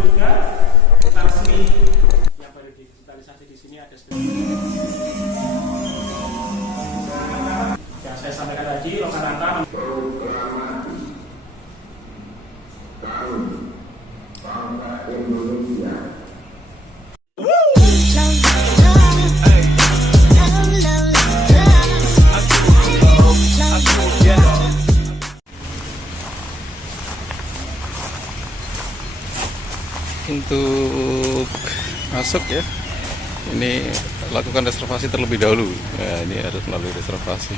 juga kita resmi yang baru digitalisasi di sini ada yang saya sampaikan tadi Lokananta tahun bangsa Indonesia. Untuk masuk ya, ini lakukan reservasi terlebih dahulu. Nah, ini harus melalui reservasi.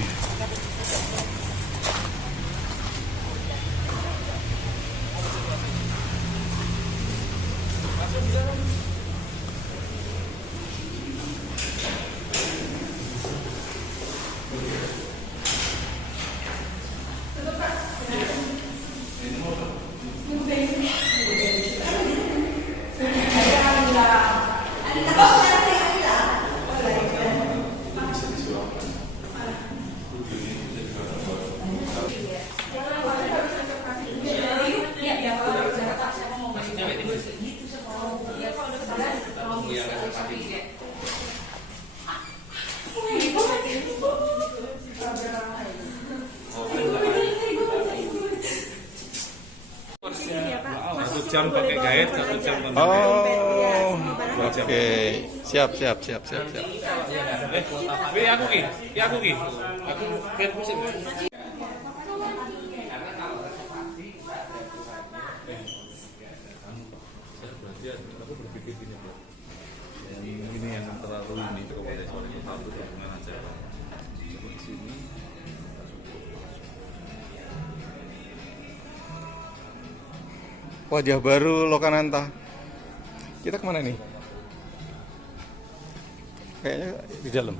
Jam pakai guide, 1 jam tanpa Oh, oke. Siap. Aku ki. Aku guide musim. Aku berpikir gini, Pak. Ini yang terlalu ini komunitas itu satu hubungan aja, Pak. Seperti sini. Wajah baru Lokananta. Kita kemana nih? Kayaknya di dalam.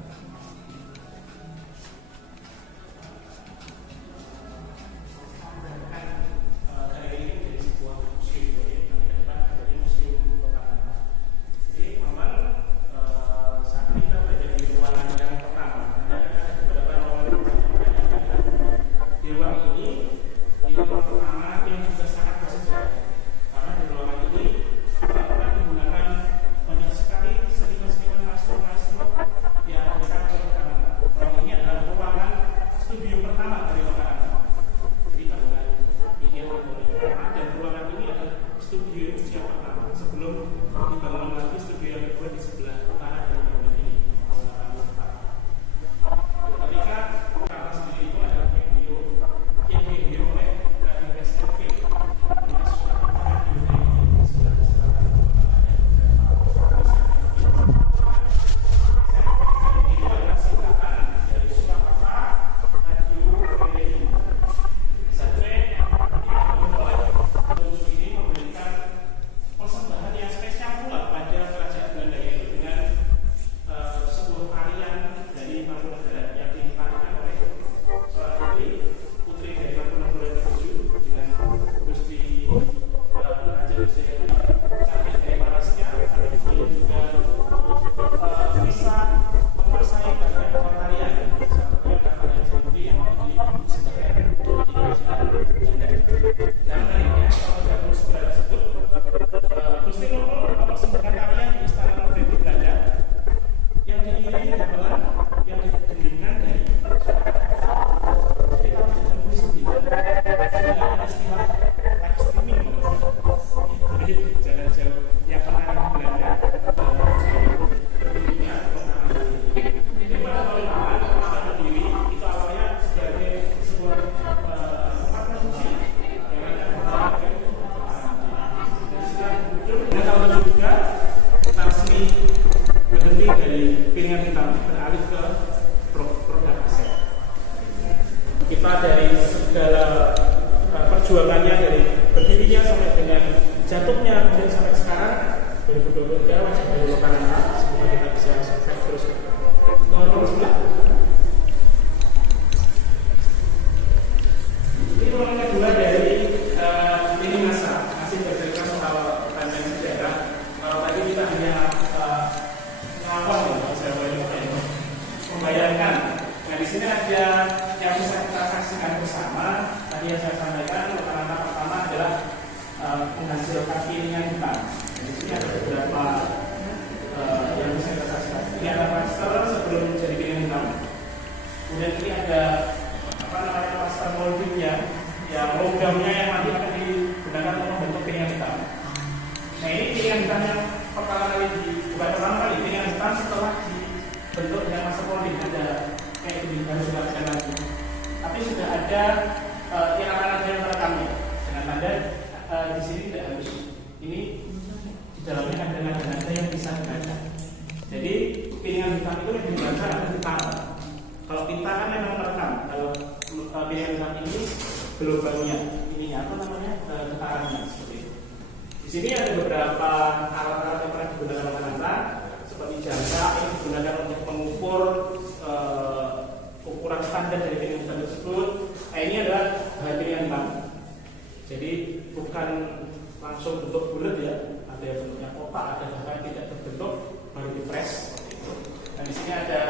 Kita dari segala perjuangannya dari berdirinya sampai dengan jatuhnya kemudian sampai sekarang 2023 wajah dari Lokananta, semoga kita bisa sukses terus. Nomor 9. Ini ruangan kedua dari ini masih bercerita soal panjang sejarah. Kalau tadi kita hanya ngawal membayangkan. Nah di sini ada yang bisa kita saksikan bersama. Tadi yang saya sampaikan Lokananta pertama adalah menghasilkan piringan hitam. Di sini ada beberapa yang bisa kita saksikan. Ini ada plaster sebelum menjadi piringan hitam. Kemudian ini ada plaster moldingnya, yang logamnya yang nanti akan digunakan untuk membentuk piringan hitam. Nah ini piringan hitam yang pertama kali piringan hitam setelah dibentuk dengan plaster molding ada kayak gini, harus dilakukan lagi. Tapi sudah ada yang akan ada yang terekamnya dengan tanda di sini tidak harus. Ini di dalamnya ada nada-nada yang bisa dibaca. Jadi piringan hitam itu yang dibaca ada hitam. Kalau kita kan memang merekam. Kalau piringan hitam ini gelombangnya, ininya apa namanya, getarannya seperti itu. Di sini ada beberapa alat-alat yang pernah digunakan oleh anak, seperti jangka yang digunakan untuk mengukur ukuran standar dari piringan hitam tersebut. Nah, ini adalah bahan piringan hitam. Jadi bukan langsung bentuk bulat ya, ada yang bentuknya kotak, ada bahkan tidak terbentuk baru dipres. Dan di sini ada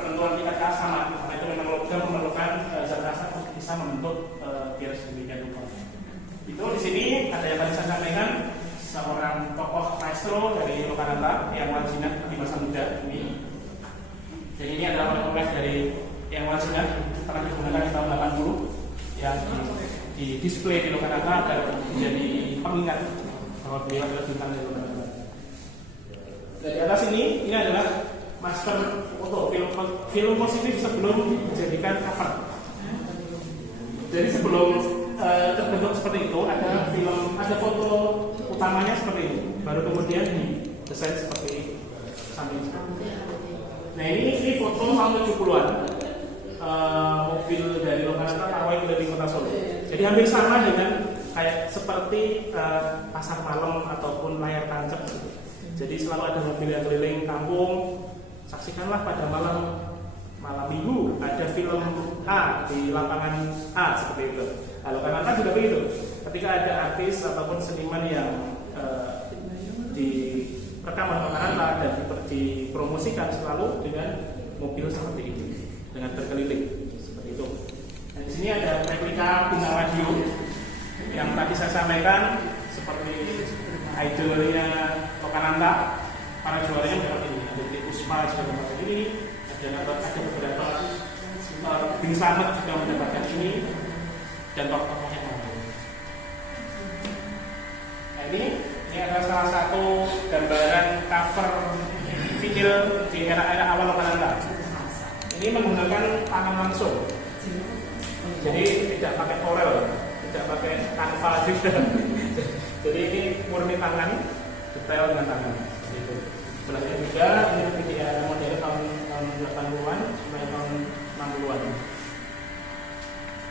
penentuan tingkat keasaman, karena itu memang logam memerlukan zat asam untuk bisa membentuk biar sedemikian rupa. Itu di sini ada yang tadi saya sampaikan, seorang tokoh maestro dari Lokananta yang Wanjina di masa muda ini. Jadi ini adalah oleh-oleh dari yang Wanjina pernah digunakan di tahun 80 yang di display di Lokananta agar menjadi pengingat bahwa beliau adalah bintang dari Lokananta. Dari atas ini adalah master foto film positif sebelum dijadikan cover. Jadi sebelum terbentuk seperti itu ada foto utamanya seperti ini, baru kemudian didesain seperti samping. Nah ini foto tahun 70-an mobil dari Lokananta Pawai keliling kota Solo. Jadi hampir sama dengan kayak seperti pasar malam ataupun layar tancap gitu. Jadi selalu ada mobil yang keliling kampung. Saksikanlah pada malam minggu ada film A di lapangan A seperti itu. Kalau Lokananta juga begitu. Ketika ada artis ataupun seniman yang direkam oleh Lokananta dan dipromosikan selalu dengan mobil seperti ini, dengan berkeliling seperti itu. Nah, di sini ada replika bintang radio yang tadi saya sampaikan seperti idolnya Lokananta. Para juaranya seperti ini, ada Puspa juga mendapatkan ini, ada beberapa Bing Slamet juga mendapatkan ini, dan tokoh-tokoh yang lain. Nah ini adalah salah satu gambaran cover vinyl di era-era awal Lokananta. Ini menggunakan tangan langsung, jadi tidak pakai orel, tidak pakai kanva juga. Jadi ini murni tangan, detail dengan tangan. Sebelahnya juga ini di era model tahun 80-an sampai tahun 60-an.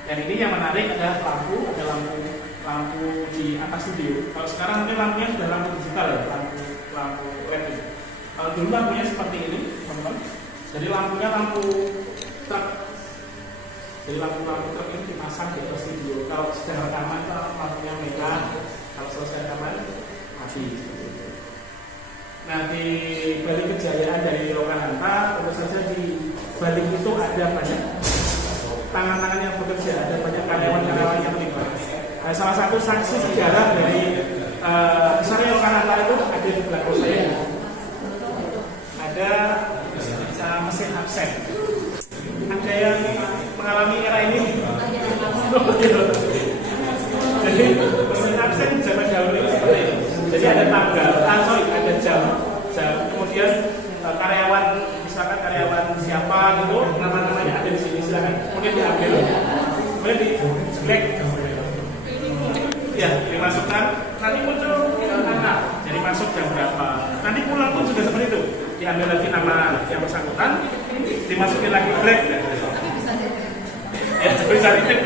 Dan ini yang menarik adalah ada lampu di atas studio. Kalau sekarang mungkin lampunya sudah lampu digital ya, lampu LED. Kalau dulu lampunya seperti ini, teman-teman. Jadi lampunya lampu truk. Jadi lampu truk ini dipasang di atas studio. Kalau sedang rekaman lampunya merah, kalau selesai rekaman mati. Nah di balik kejayaan dari Lokananta, tentu saja di balik itu ada banyak tangan-tangan yang bekerja, ada banyak karyawan-karyawan yang terlibat. Nah, salah satu saksi sejarah dari besarnya Lokananta itu ada di belakang saya. Ada mesin absen. Ada yang mengalami era ini. Jadi mesin absen zaman dahulu seperti ini. Jadi ada tanggal, ada jam. Kemudian karyawan, misalkan karyawan siapa gitu, nama-namanya ada di sini, silakan. Kemudian diambil, kemudian di-select, ya dimasukkan. Nanti muncul angka, jadi masuk jam berapa. Nanti pulang pun juga seperti itu. Diambil lagi nama yang bersangkutan, dimasukin lagi black. Ya bisa dicek.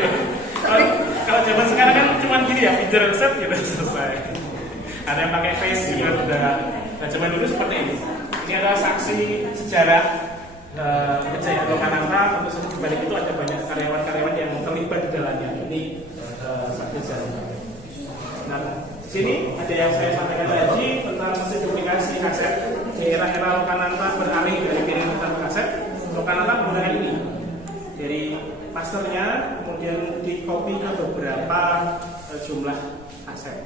Kalau zaman sekarang kan cuma gini ya, feature set gitu selesai. Ada yang pakai face juga sudah. Nah zaman dulu seperti ini. Ini adalah saksi sejarah kejayaan Lokananta. Tentu saja di balik itu ada banyak karyawan-karyawan yang terlibat di dalamnya. Ini saksi sejarah. Nah di sini ada yang saya sampaikan tadi tentang mesin duplikasi kaset. Di era-era Lokananta beralih dari piringan hitam ke kaset, Lokananta menggunakan ini. Dari masternya kemudian di copy ke beberapa jumlah kaset.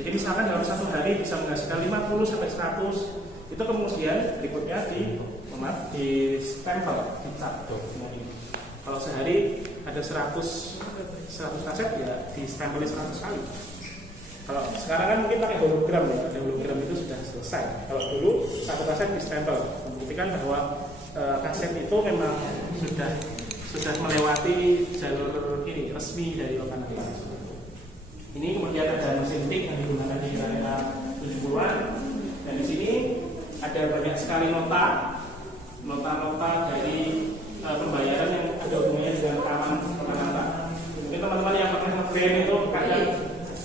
Jadi misalkan dalam satu hari bisa menghasilkan 50 sampai 100, itu kemudian berikutnya di stempel, dicap dokumen ini. Kalau sehari ada 100 kaset ya di stempel 100 kali. Kalau sekarang kan mungkin pakai hologram ya, ada hologram itu sudah selesai. Kalau dulu satu kaset di stempel, membuktikan bahwa kaset itu memang sudah melewati jalur ini resmi dari Lokananta. Ini kemudian ada mesin tik yang digunakan di era 70-an, dan di sini ada banyak sekali nota dari pembayaran yang ada hubungannya dengan rekaman Lokananta. Mungkin teman-teman yang pernah nge-band itu kadang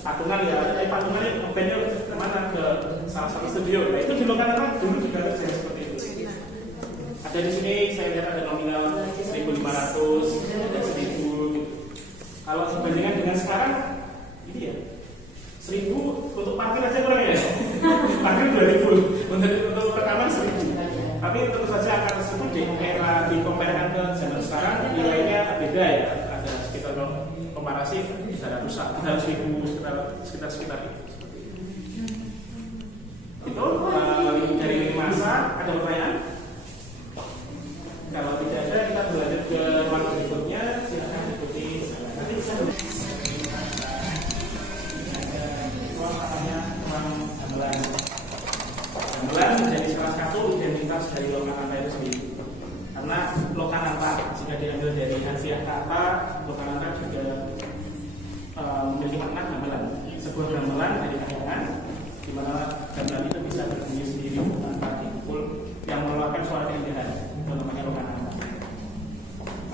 patungan ya, patungannya nge-bandnya kemana, ke salah satu studio. Nah itu di Lokananta dulu juga terjadi seperti itu. Ada di sini saya lihat ada nominal 1.500, ada 1.000 gitu. Kalau dibandingkan dengan sekarang, ini ya 1.000 untuk parkir aja kurang ya. Parkir 2.000, untuk rekaman 1.000. Tapi tentu saja angka tersebut di era dikomparakan ke zaman sekarang nilainya beda ya. Ada sekitar komparasi 300-an, 300.000 sekitar itu. Itu dari lini masa. Ada pertanyaan? Kalau tidak ada, kita berlanjut ke ruang berikutnya. Silakan ikuti. Nanti bisa ruang namanya ruang gamelan. Gamelan menjadi salah satu identitas dari Lokananta itu sendiri. Karena Lokananta jika diambil dari harfiah kata, Lokananta juga memiliki makna gamelan. Sebuah gamelan dari kayangan, di mana gamelan itu bisa berbunyi sendiri tanpa dipukul, yang mengeluarkan suara keindahan. Itu namanya Lokananta.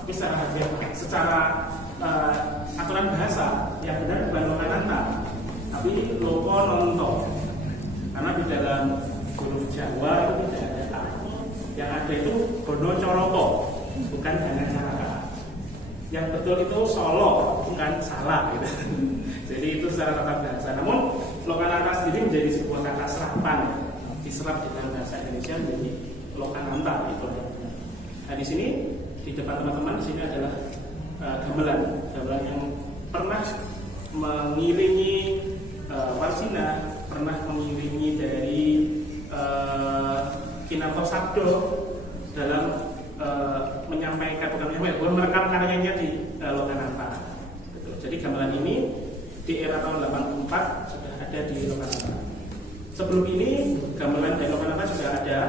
Tapi secara aturan bahasa yang benar bukan Lokananta, tapi Lokononto. Karena di dalam huruf Jawa itu tidak ada A. Yang ada itu Bono Coroko, bukan dengan Caraka. Yang betul itu Solo, bukan salah gitu. Jadi itu secara tata bahasa. Namun Lokananta sendiri menjadi sebuah kata serapan, diserap di dalam bahasa Indonesia menjadi Lokananta itu. Nah di sini di depan teman-teman di sini adalah gamelan yang pernah mengiringi Warsina, pernah mengiringi dari Kinarto Sabdo dalam menyampaikan, merekam karyanya di Lokananta. Jadi gamelan ini di era tahun 84 sudah ada di Lokananta. Sebelum ini gamelan dari Lokananta sudah ada,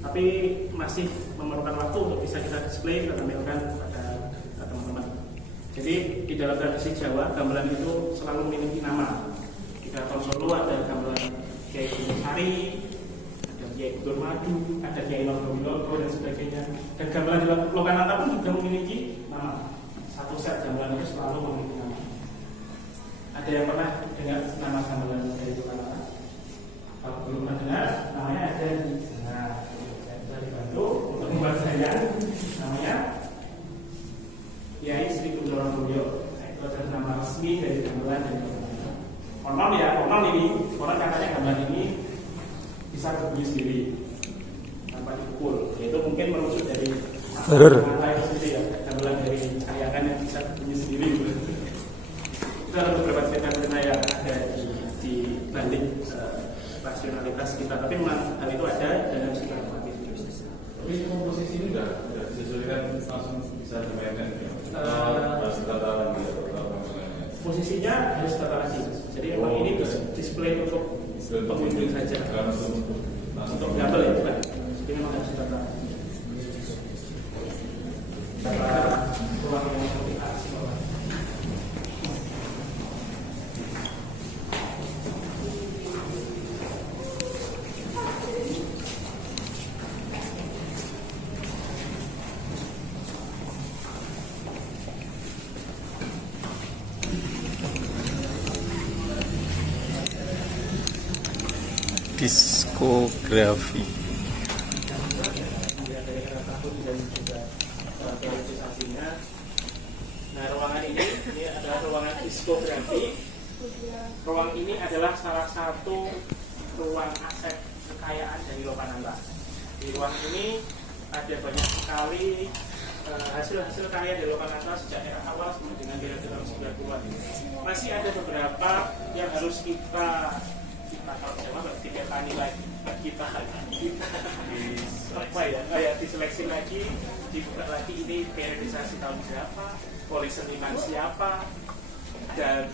tapi masih memerlukan waktu untuk bisa kita display, kita tampilkan kepada teman-teman. Jadi di dalam tradisi Jawa, gamelan itu selalu memiliki nama. Di Keraton Solo ada gamelan Kiai Gunung Sari, ada Kiai Guntur Madu, ada Kiai Wilogo dan sebagainya. Dan gamelan di Lokananta pun juga memiliki nama. Satu set gamelan itu selalu memiliki nama. Ada yang pernah dengar nama gamelan dari Lokananta? Kalau belum pernah dengar, namanya ada di sana. Saya dibantu untuk membuat saya, namanya Kiai Sri Kundoro Mulyo. Itu adalah nama resmi dari gamelan dan Lokananta. Konon ini, orang katanya gamelan ini bisa berbunyi sendiri tanpa dipukul. Yaitu mungkin merujuk dari Lokananta itu sendiri ya, gamelan dari kayangan yang bisa berbunyi sendiri. Itu ada beberapa cerita-cerita yang ada di balik rasionalitas kita, tapi memang hal itu ada dalam psikologi. Tapi komposisi ini sudah disesuaikan langsung bisa dimainkan harus tata lagi atau posisinya harus tata lagi. Jadi memang ini display untuk pengunjung saja, untuk gambar ya bukan. Jadi memang harus tata ruang yang seperti asli. Diskografi. Nah, ruangan ini adalah ruangan diskografi. Ruang ini adalah salah satu ruang aset kekayaan dari Lokananta. Di ruang ini ada banyak sekali hasil-hasil karya dari Lokananta sejak era awal sampai dengan era 19 30-an. Masih ada beberapa yang harus kita kalau Jawa dipetani lagi, kita apa ya, kayak diseleksi lagi, dibuka lagi ini periodisasi tahun berapa, polisi seniman siapa, dan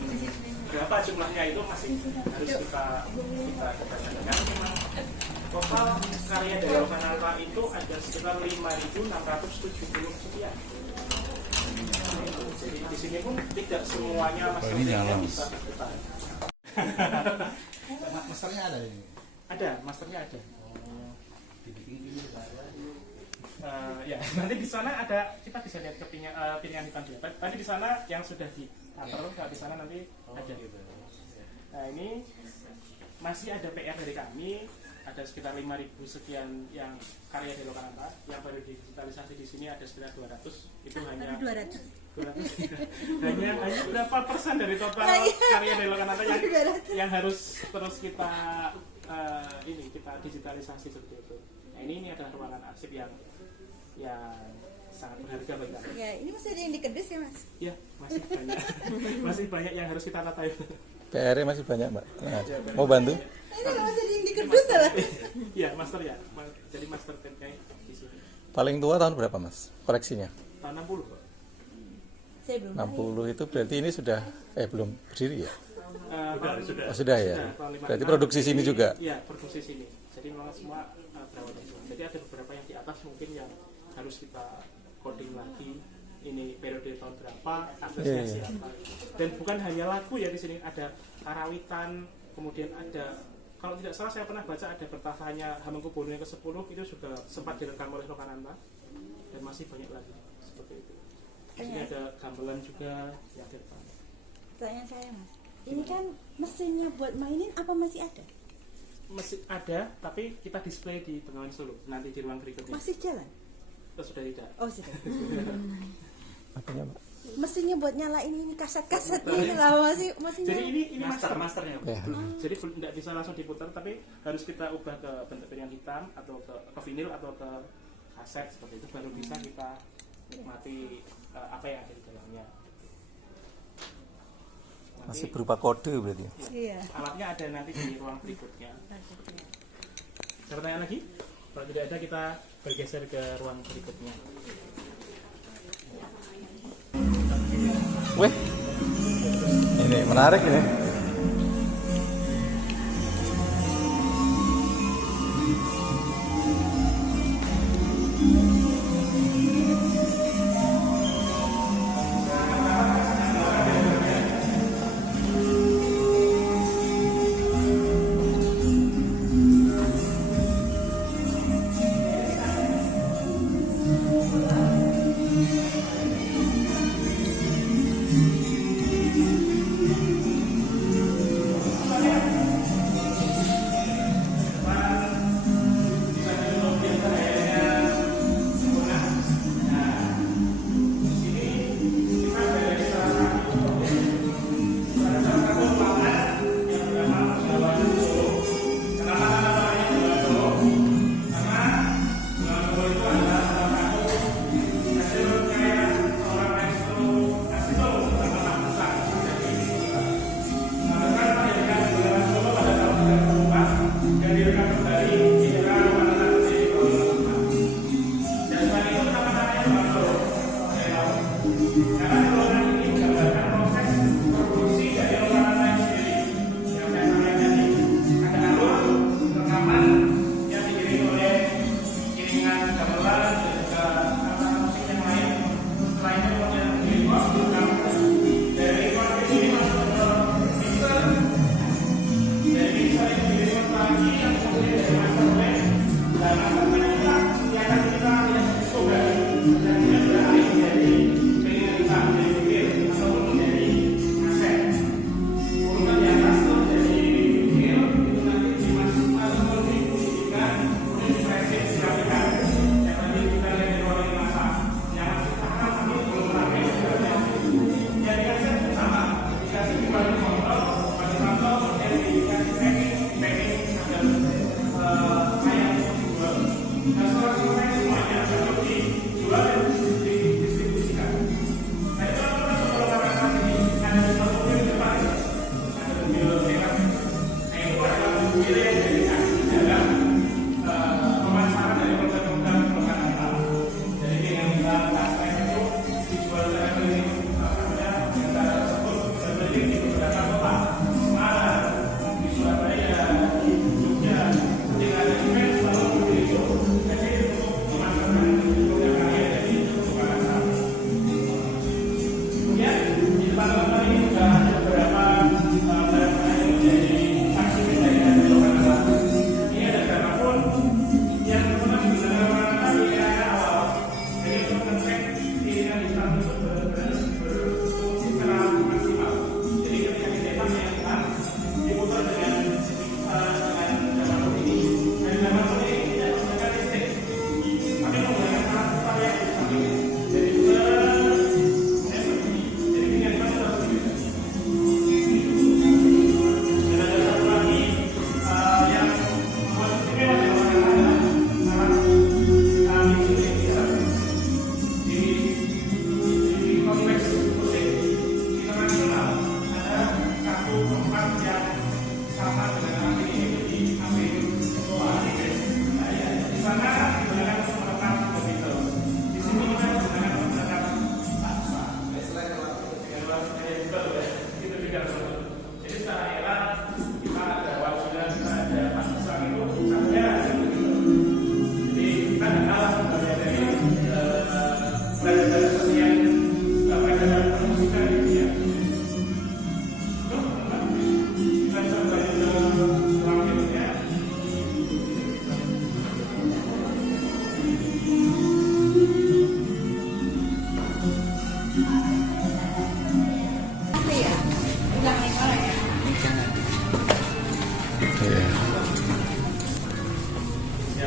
berapa jumlahnya itu masih harus kita dengar. Total karya dari Lokananta itu ada sekitar 5.670 sekian. Jadi di sini pun tidak semuanya masternya bisa kita. Masternya ada ini? Ada, masternya ada. Ya, nanti di sana ada, kita bisa lihat ke pilihan hitam dia. Tadi di sana yang sudah diatur, di sana nanti ada. Nah ini masih ada PR dari kami, ada sekitar 5.000 sekian yang karya dari Lokananta, yang baru digitalisasi di sini ada sekitar 200. Itu hanya 200. hanya berapa persen dari total karya dari Lokananta yang harus terus kita kita digitalisasi seperti itu. Nah ini adalah ruangan arsip yang sangat berharga bagi kami. Ya, ini masih ada yang dikedus ya Mas? Ya, masih banyak. Masih banyak yang harus kita tata itu. PR-nya masih banyak, Mbak. Nah, mau bantu? Ini masih ada yang dikedus lah. Iya, master ya. Jadi master template di sini. Paling tua tahun berapa, Mas? Koleksinya? Tahun 60, Pak. Saya belum. 60 itu berarti ini sudah belum berdiri ya? Sudah. Oh, sudah ya. Berarti produksi sini juga. Iya, produksi sini. Jadi memang semua berawal dari sini. Jadi ada beberapa yang di atas mungkin yang harus kita coding lagi. Ini periode tahun berapa, aktrisnya siapa. Dan bukan hanya lagu ya di sini, ada karawitan, kemudian ada, kalau tidak salah saya pernah baca ada bertahanya Hamengkubuwono yang ke-10 itu juga sempat direkam oleh Lokananta, dan masih banyak lagi seperti itu. Di sini ada gamelan juga yang di depan. Pertanyaan saya Mas, ini kan mesinnya buat mainin apa masih ada? Masih ada, tapi kita display di Bengawan Solo nanti di ruang berikutnya. Masih jalan? Sudah tidak. Oh sudah. Apanya, Mbak? Mesinnya buat nyalain ini kaset-kasetnya ini lah masih. Jadi ini masternya. Ya. Jadi tidak bisa langsung diputar, tapi harus kita ubah ke bentuk piringan hitam atau ke vinil atau ke kaset seperti itu, baru bisa kita nikmati apa yang ada di dalamnya. Nanti, Masih berupa kode berarti. Iya. alatnya ada nanti di ruang berikutnya. Ada pertanyaan lagi? Kalau tidak ada, kita bergeser ke ruang berikutnya. Wih, ini menarik ini.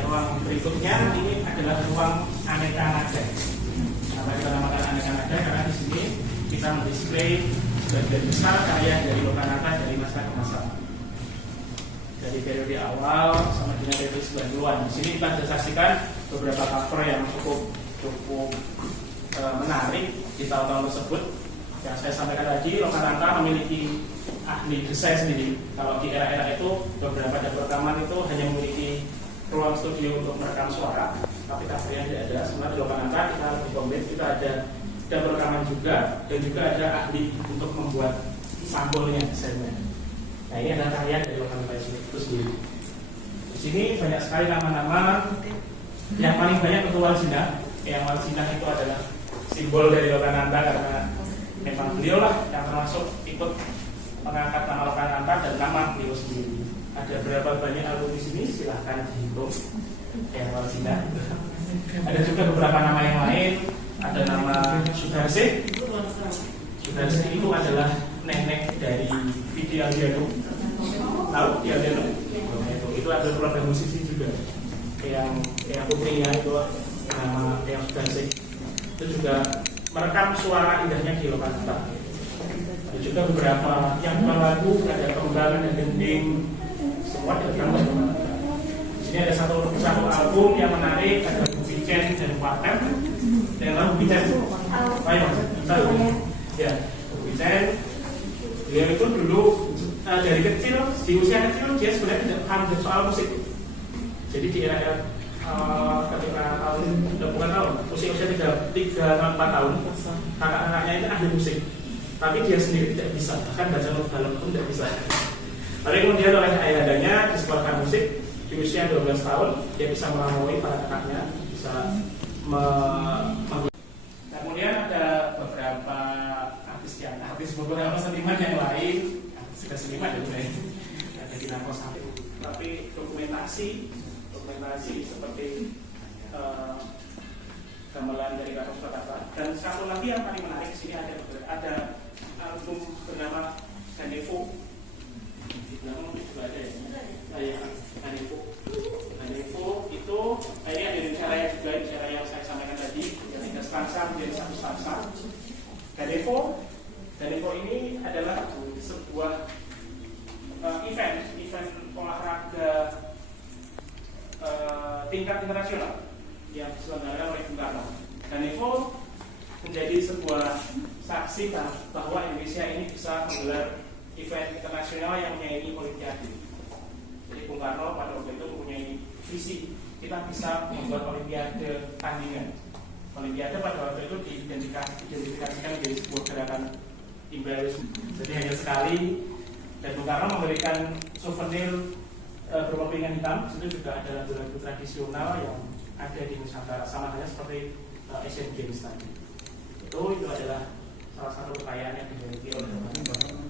Ruang berikutnya ini adalah ruang aneka nada. Kenapa kita namakan aneka nada? Karena di sini kita mendisplay sebagian besar karya dari Lokananta dari masa ke masa, dari periode awal sama dengan periode 90-an. Di sini kita bisa saksikan beberapa cover yang cukup menarik di tahun-tahun tersebut. Yang saya sampaikan tadi, Lokananta memiliki ahli desain sendiri. Kalau di era-era itu beberapa dapur rekaman itu hanya memiliki ruang studio untuk merekam suara, tapi covernya tidak ada. Sebenarnya di Lokananta kita lebih komplit, kita ada dapur rekaman juga, dan juga ada ahli untuk membuat sampulnya, desainnya. Nah, ini adalah karya dari Lokananta itu sendiri. Di sini banyak sekali nama-nama. Yang paling banyak tentu Walsinah. Yang Walsinah itu adalah simbol dari Lokananta karena memang beliau lah yang termasuk ikut mengangkat nama Lokananta dan nama beliau sendiri. Ada berapa banyak album di sini? Silahkan dihitung. Yang Walsinah. Ada juga beberapa nama yang lain. Ada nama Sudarse. Sudarse itu adalah nenek dari Vidi Aldiano. Tahu Vidi Aldiano? Itu ada keluarga musisi juga. Yang putrinya itu nama yang Sudarse. Itu juga merekam suara indahnya di Lokananta. Ada juga beberapa yang lagu, ada Kembang dan Gending, semua direkam di Lokananta. Di sini ada satu album yang menarik, ada Bicen dan Quartet. Yang lagu Bicen, ayo tahu ya? Bicen, dia itu dulu dari kecil, di usia kecil dia sebenarnya tidak paham soal musik. Jadi di era ketika bukan tahun usia 3-4 tahun, kakak-kakaknya itu ahli musik, tapi dia sendiri tidak bisa, bahkan baca not dalam pun tidak bisa. Tapi kemudian oleh ayahnya disekolahkan musik di usia 12 tahun, dia bisa melampaui para kakaknya, bisa kemudian ada beberapa beberapa seniman yang lain, sudah seniman ya mulai ada di Nafas tapi dokumentasi seperti gamelan dari Kampus Lokananta. Dan satu lagi yang paling menarik di sini ada album bernama Ganevo. Di belakang juga ada ya. Ganevo itu ini ada di cara yang saya sampaikan tadi, ketika stansa menjadi satu stansa. Ganevo ini adalah sebuah event olahraga tingkat internasional yang diselenggarakan oleh Bung Karno. Ganevo menjadi sebuah saksi bahwa Indonesia ini bisa menggelar event internasional yang menyaingi Olimpiade. Jadi Bung Karno pada waktu itu mempunyai visi kita bisa membuat olimpiade tandingan. Olimpiade pada waktu itu diidentifikasikan menjadi sebuah gerakan imperialisme. Jadi hanya sekali, dan Bung Karno memberikan souvenir berupa piringan hitam. Itu juga ada lagu-lagu tradisional yang ada di Nusantara, sama halnya seperti Asian Games tadi. Itu adalah salah satu kekayaan yang dimiliki oleh teman-teman.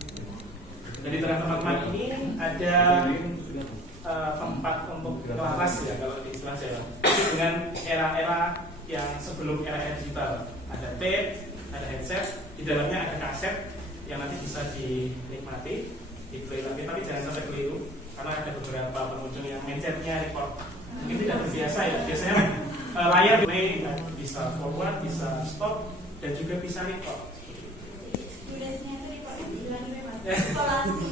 Dan di tengah teman-teman ini ada tempat untuk kelas ya kalau di istilah Jawa. Dengan era-era yang sebelum era digital, ada tape, ada headset, di dalamnya ada kaset yang nanti bisa dinikmati, di-play lagi, tapi jangan sampai keliru karena ada beberapa pengunjung yang mencetnya record. Mungkin tidak terbiasa ya. Biasanya layar play bisa forward, bisa stop, dan juga bisa record. Durasinya itu record diulangi memang. Isolasi,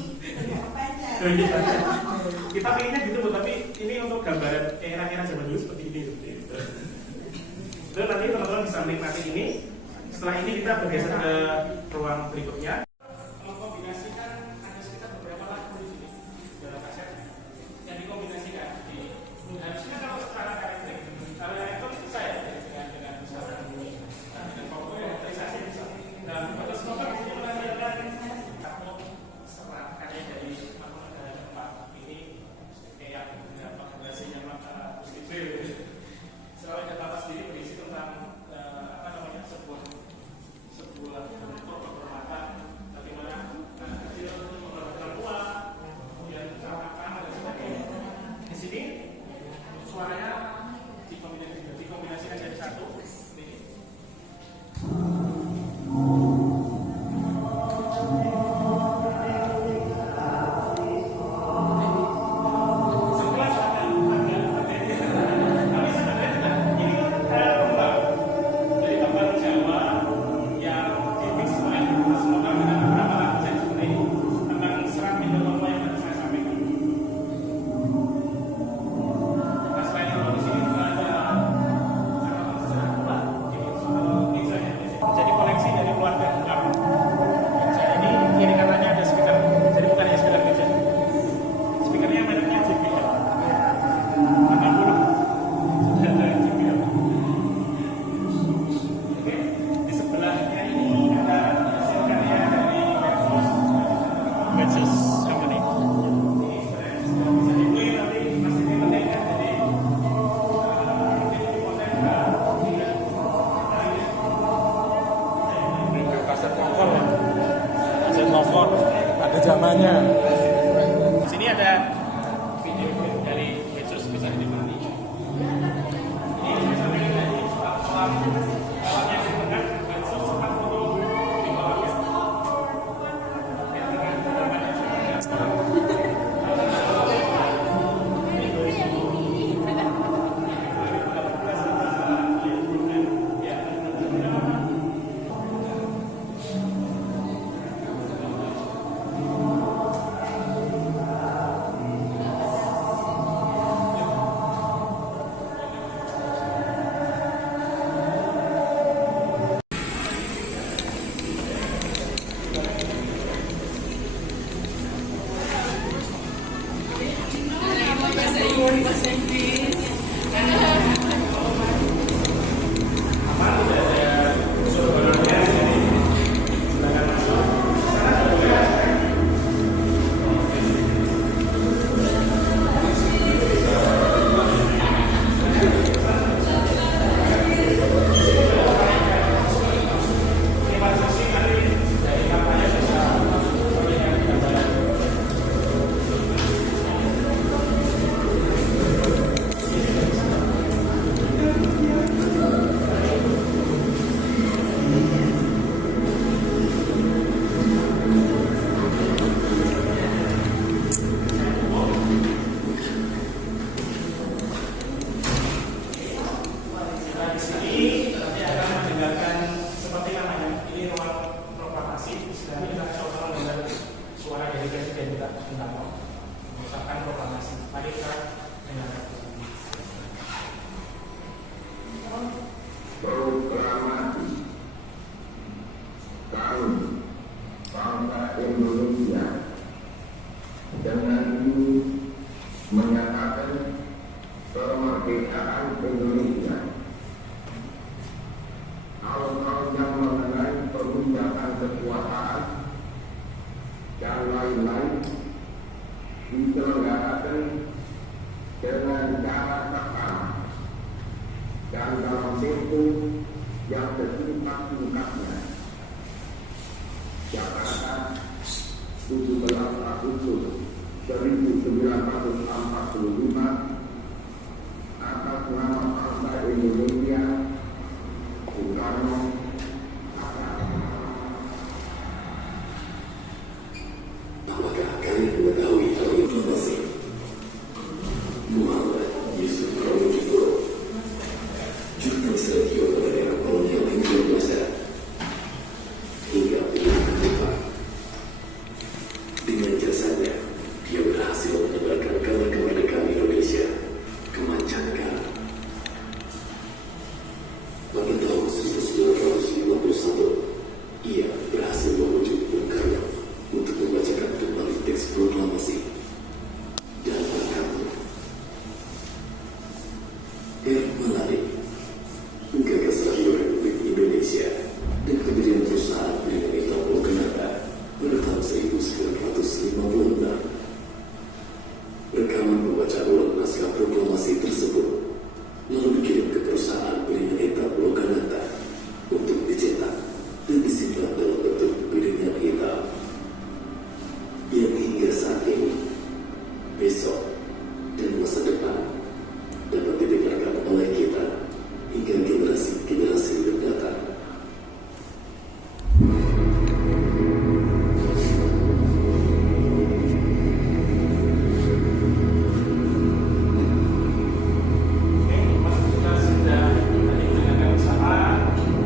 apa aja. Kita pengennya gitu, tapi ini untuk gambaran era-era zaman dulu seperti ini. Lalu nanti teman-teman bisa menikmati ini. Setelah ini kita bergeser ke ruang berikutnya. Mengkombinasikan ada sekitar beberapa lagu di sini dalam kaset yang dikombinasikan. Harusnya kalau secara elektronik bisa ya dengan misalkan dengan komputerisasi bisa. Nah, batas nomor di sini menampilkan satu serat karya dari tempat ini kayak beberapa generasinya Gus Ipul. Selalu ada batas sendiri berisi tentang sebuah bentuk penghormatan bagaimana anak kecil untuk menghormati tua, kemudian makan dan sebagainya. Di sini suaranya dikombinasikan jadi satu. Ini. Ada zamannya. Di sini ada video dari Medsos bisa dinikmati. Ini sampai dari kolam yang di tengah Medsos sempat foto di bawahnya. Proklamasi Tahun Bangsa Indonesia dengan ini menyatakan kemerdekaan Indonesia. Hal-hal yang mengenai perundakan kekuasaan dan lain-lain diselenggarakan dengan cara tepat dan dalam tempo yang sesingkat-singkatnya. Jakarta, 17 Agustus 1945, atas nama bangsa Indonesia, Soekarno, Hatta. Apakah kalian mengetahui hal itu masih? Muhammad Yusuf Ronodipuro, jurnalis radio pada era kolonial Indonesia, hingga pilihan depan. Dengan jasanya, dia berhasil menyebarkan kabar kemerdekaan Indonesia ke mancanegara. Pada tahun 1951, ia berhasil memujuk Bung Karno untuk membacakan kembali teks proklamasi dan berkata, menarik menggagas Radio Republik Indonesia dan pendirian perusahaan dengan hitam Lokananta pada tahun 1956. Rekaman pembacaan ulang naskah proklamasi tersebut lalu dikirim ke perusahaan piringan hitam Lokananta untuk dicetak dan disimpan dalam bentuk piringan hitam yang hingga saat ini, besok, dan masa depan dapat didengarkan oleh kita hingga generasi-generasi mendatang. Kita sudah tadi mendengarkan bersama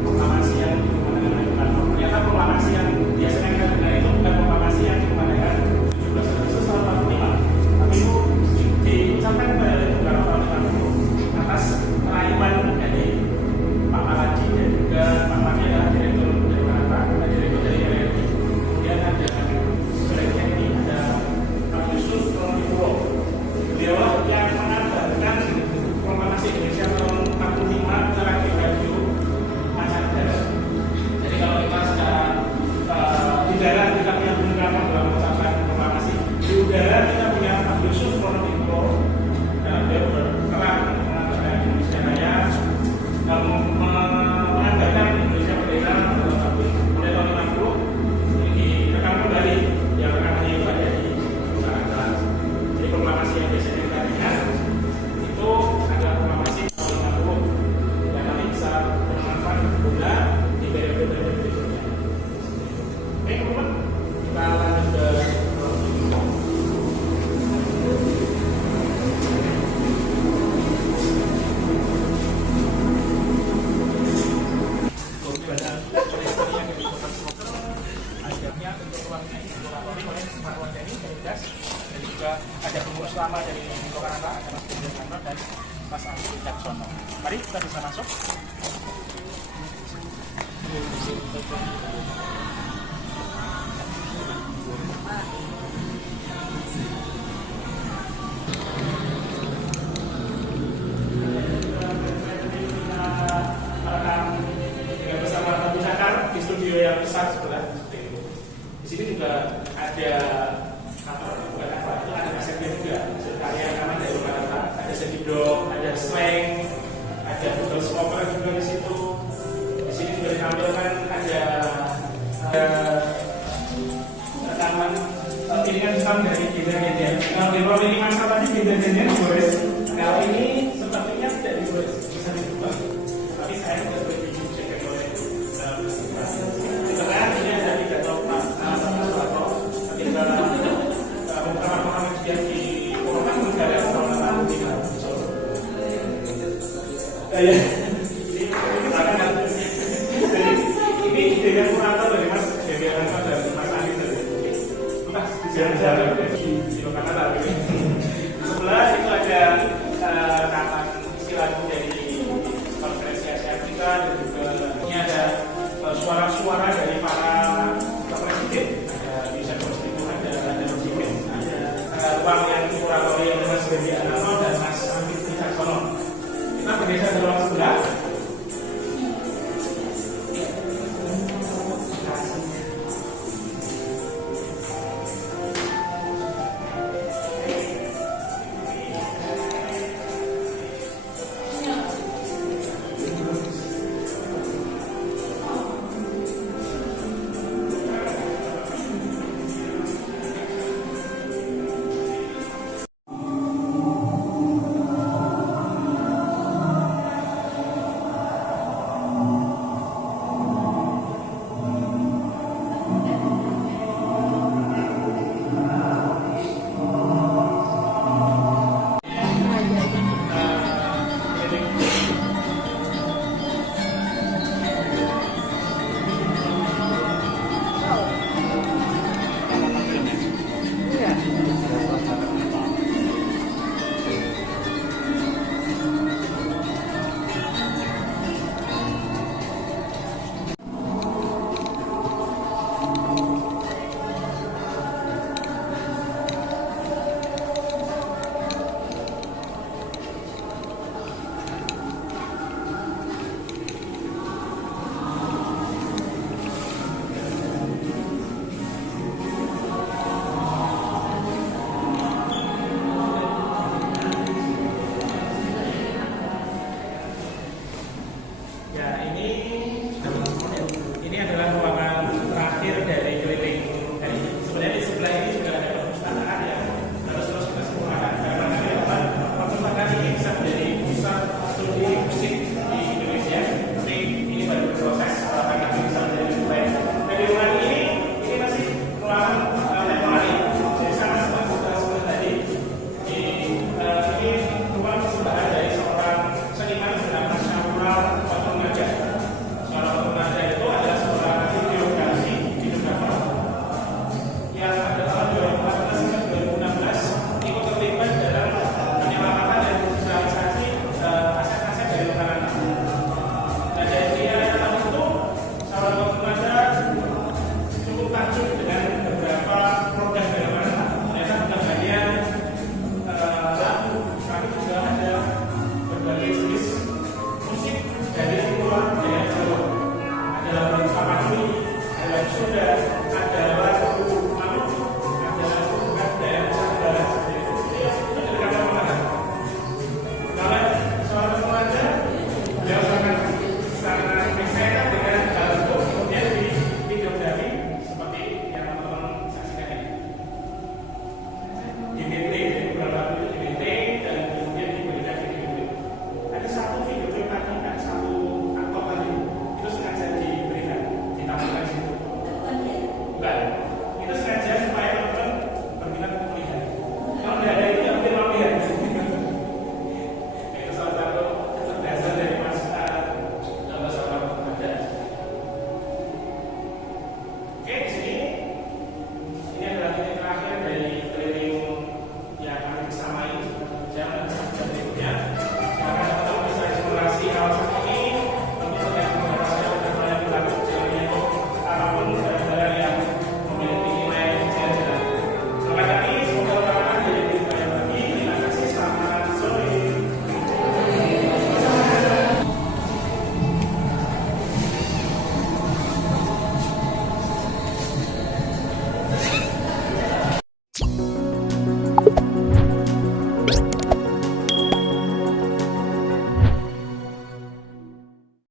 proklamasi yang dikumandangkan oleh Bung Karno. Ternyata proklamasi yang biasanya kita dengar itu bukan proklamasi yang dikumandangkan 17 Agustus tahun 45, tapi itu diucapkan oleh Bung Karno tahun 50 atas rayuan dari Pak Maladi dan juga Pak Maladi adalah direktur dari Lokananta, direktur dari RRI. Kemudian ada direktur ini ada Pak Yusuf Ronodipuro. Beliau yang mengabarkan proklamasi Indonesia tahun 45 secara radio mancanegara. Jadi kalau kita secara di darat kita punya Bung Karno dalam mengucapkan proklamasi, di udara kita punya Pak Yusuf Ronodipuro karena beliau berperan mengabarkan Indonesia Raya, mengabarkan Indonesia Merdeka mulai tahun 50. Ini direkam kembali, yang rekamannya itu ada di Jakarta. Jadi proklamasi yang biasanya kita dengar itu adalah proklamasi tahun 50 dan nanti bisa bermanfaat guna di periode-periode berikutnya. Oke, teman-teman, kita lanjut ke akhirnya untuk ruangnya ini dilakukan oleh Marwan Deni dari Das, dan juga ada pengurus lama dari Lokananta, ada Mas Budi Karno dan Mas Andi Wicaksono. Mari kita bisa masuk. Dengan bersama Tamu Cakar di studio yang besar sebelah seperti itu. Di sini juga ada bukan apa, itu ada kasetnya juga, karya rekaman dari Lokananta, ada sedidok, ada slang, ada Google Smoker juga di situ. Di sini juga ditampilkan ada rekaman piringan hitam dari Gender. Kalau di role ini masa tadi Gender digores, kalau ini sepertinya tidak digores, bisa diubah. Tapi saya sudah berbicara cek oleh sebenarnya ini ada 3 tahun tapi dalam beberapa pengajian di Purwokan negara tahun lalu tidak ini idenya kurator dari Mas Dewi Aranta dan Mas Andi dari Mas di Lokananta. Sebelah itu ada rekaman silaku